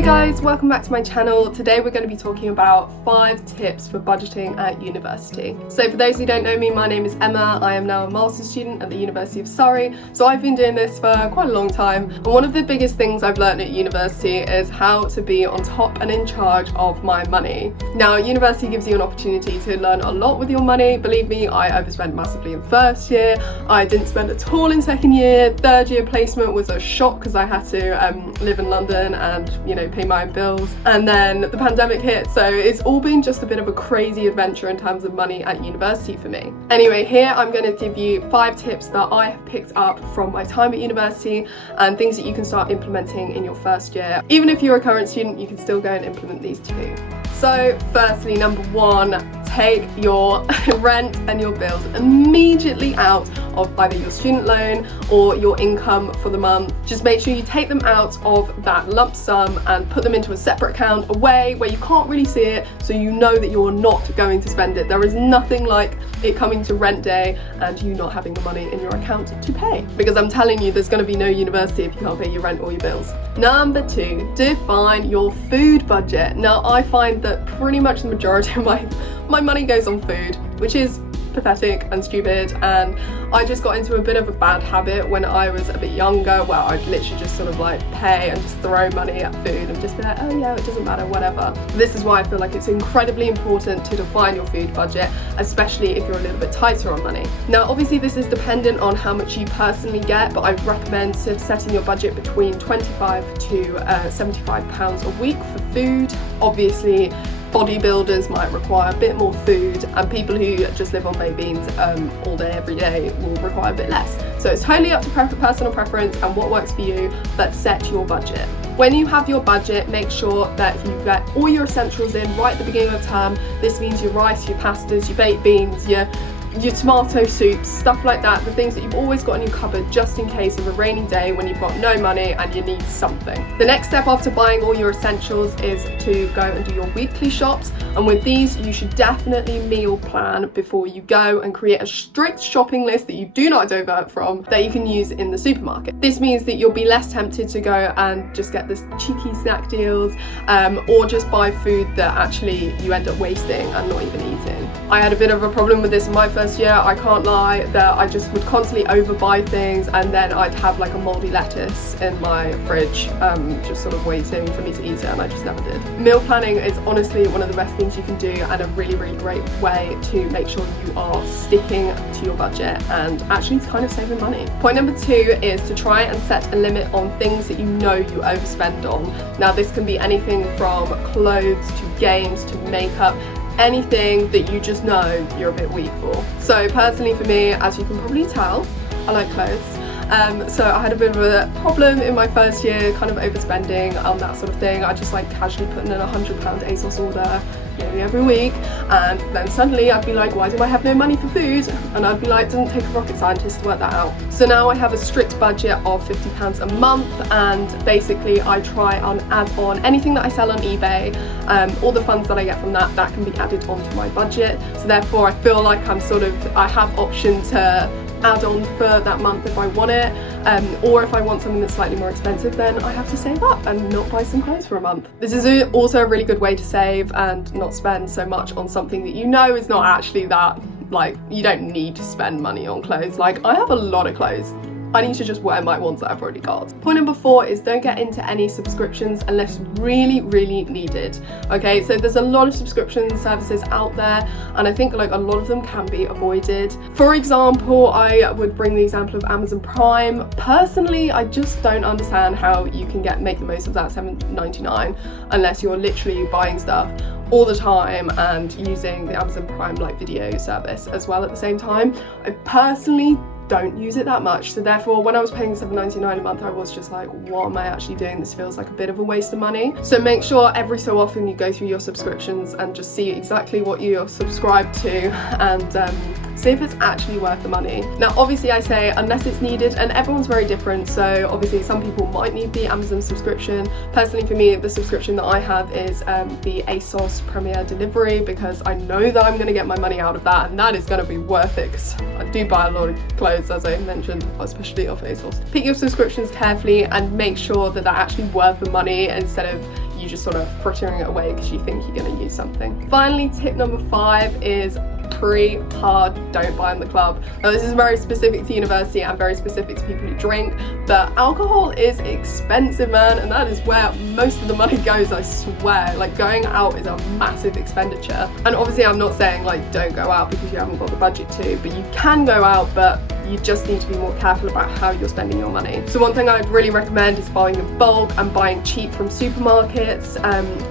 Hey guys, welcome back to my channel. Today we're going to be talking about 5 tips for budgeting at university. So for those who don't know me, my name is Emma. I am now a master's student at the University of Surrey. So I've been doing this for quite a long time. And one of the biggest things I've learned at university is how to be on top and in charge of my money. Now, university gives you an opportunity to learn a lot with your money. Believe me, I overspent massively in first year. I didn't spend at all in second year. Third year placement was a shock because I had to live in London and, pay my own bills. And then the pandemic hit, so it's all been just a bit of a crazy adventure in terms of money at university for me. Anyway, here I'm going to give you 5 tips that I have picked up from my time at university and things that you can start implementing in your first year. Even if you're a current student, you can still go and implement these too. So firstly, number 1, take your rent and your bills immediately out of either your student loan or your income for the month. Just make sure you take them out of that lump sum and put them into a separate account away where you can't really see it, so you know that you're not going to spend it. There is nothing like it coming to rent day and you not having the money in your account to pay, because I'm telling you, there's going to be no university if you can't pay your rent or your bills. Number 2, define your food budget. Now, I find that pretty much the majority of my money goes on food, which is pathetic and stupid, and I just got into a bit of a bad habit when I was a bit younger where I'd literally just sort of like pay and just throw money at food and just be like, oh yeah, it doesn't matter, whatever. This is why I feel like it's incredibly important to define your food budget, especially if you're a little bit tighter on money. Now obviously this is dependent on how much you personally get, but I recommend setting your budget between £25 to £75 a week for food. Obviously bodybuilders might require a bit more food, and people who just live on baked beans all day every day will require a bit less. So it's totally up to personal preference and what works for you, but set your budget. When you have your budget, make sure that you get all your essentials in right at the beginning of the term. This means your rice, your pastas, your baked beans, your tomato soups, stuff like that, the things that you've always got in your cupboard just in case of a rainy day when you've got no money and you need something. The next step after buying all your essentials is to go and do your weekly shops, and with these you should definitely meal plan before you go and create a strict shopping list that you do not divert from that you can use in the supermarket. This means that you'll be less tempted to go and just get this cheeky snack deals or just buy food that actually you end up wasting and not even eating. I had a bit of a problem with this in my first year, I can't lie, that I just would constantly overbuy things and then I'd have like a mouldy lettuce in my fridge just sort of waiting for me to eat it, and I just never did. Meal planning is honestly one of the best things you can do and a really, really great way to make sure you are sticking to your budget and actually kind of saving money. Point number 2 is to try and set a limit on things that you know you overspend on. Now this can be anything from clothes to games to makeup, anything that you just know you're a bit weak for. So personally for me, as you can probably tell, I like clothes. So I had a bit of a problem in my first year, kind of overspending on that sort of thing. I just like casually putting in a £100 ASOS order nearly every week, and then suddenly I'd be like, why do I have no money for food? And I'd be like, doesn't take a rocket scientist to work that out. So now I have a strict budget of £50 a month, and basically I try and add on anything that I sell on eBay, all the funds that I get from that can be added onto my budget. So therefore I feel like I have option to add on for that month if I want it, or if I want something that's slightly more expensive, then I have to save up and not buy some clothes for a month. This is also a really good way to save and not spend so much on something that you know is not actually that, like, you don't need to spend money on clothes. Like, I have a lot of clothes. I need to just wear my ones that I've already got. Point number 4 is don't get into any subscriptions unless really, really needed. Okay, so there's a lot of subscription services out there, and I think like a lot of them can be avoided. For example, I would bring the example of Amazon Prime. Personally, I just don't understand how you can make the most of that $7.99 unless you're literally buying stuff all the time and using the Amazon Prime like video service as well at the same time. I personally don't use it that much, so therefore when I was paying $7.99 a month, I was just like, what am I actually doing? This feels like a bit of a waste of money. So make sure every so often you go through your subscriptions and just see exactly what you're subscribed to and see if it's actually worth the money. Now obviously I say unless it's needed, and everyone's very different, so obviously some people might need the Amazon subscription. Personally for me, the subscription that I have is the ASOS Premier Delivery, because I know that I'm going to get my money out of that, and that is going to be worth it because I do buy a lot of clothes, as I mentioned, especially off ASOS. Pick your subscriptions carefully and make sure that they're actually worth the money instead of you just sort of frittering it away because you think you're going to use something. Finally, tip number 5 is pre-hard don't buy in the club. Now this is very specific to university and very specific to people who drink, but alcohol is expensive, man, and that is where most of the money goes, I swear. Like, going out is a massive expenditure. And obviously I'm not saying like don't go out because you haven't got the budget to, but you can go out, but you just need to be more careful about how you're spending your money. So one thing I'd really recommend is buying in bulk and buying cheap from supermarkets.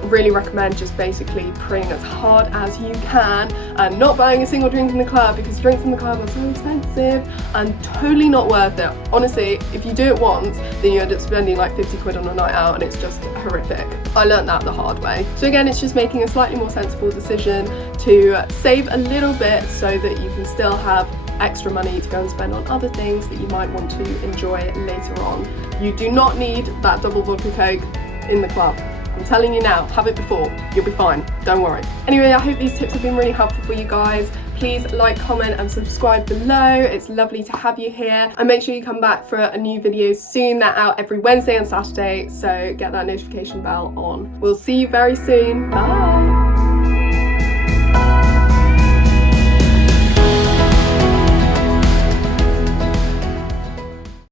Really recommend just basically praying as hard as you can and not buying a single drink in the club, because drinks in the club are so expensive and totally not worth it. Honestly, if you do it once, then you end up spending like 50 quid on a night out and it's just horrific. I learned that the hard way. So again, it's just making a slightly more sensible decision to save a little bit so that you can still have extra money to go and spend on other things that you might want to enjoy later on. You do not need that double vodka coke in the club. I'm telling you now, have it before, you'll be fine, don't worry. Anyway, I hope these tips have been really helpful for you guys. Please like, comment and subscribe below. It's lovely to have you here. And make sure you come back for a new video soon. They're out every Wednesday and Saturday, so get that notification bell on. We'll see you very soon. Bye.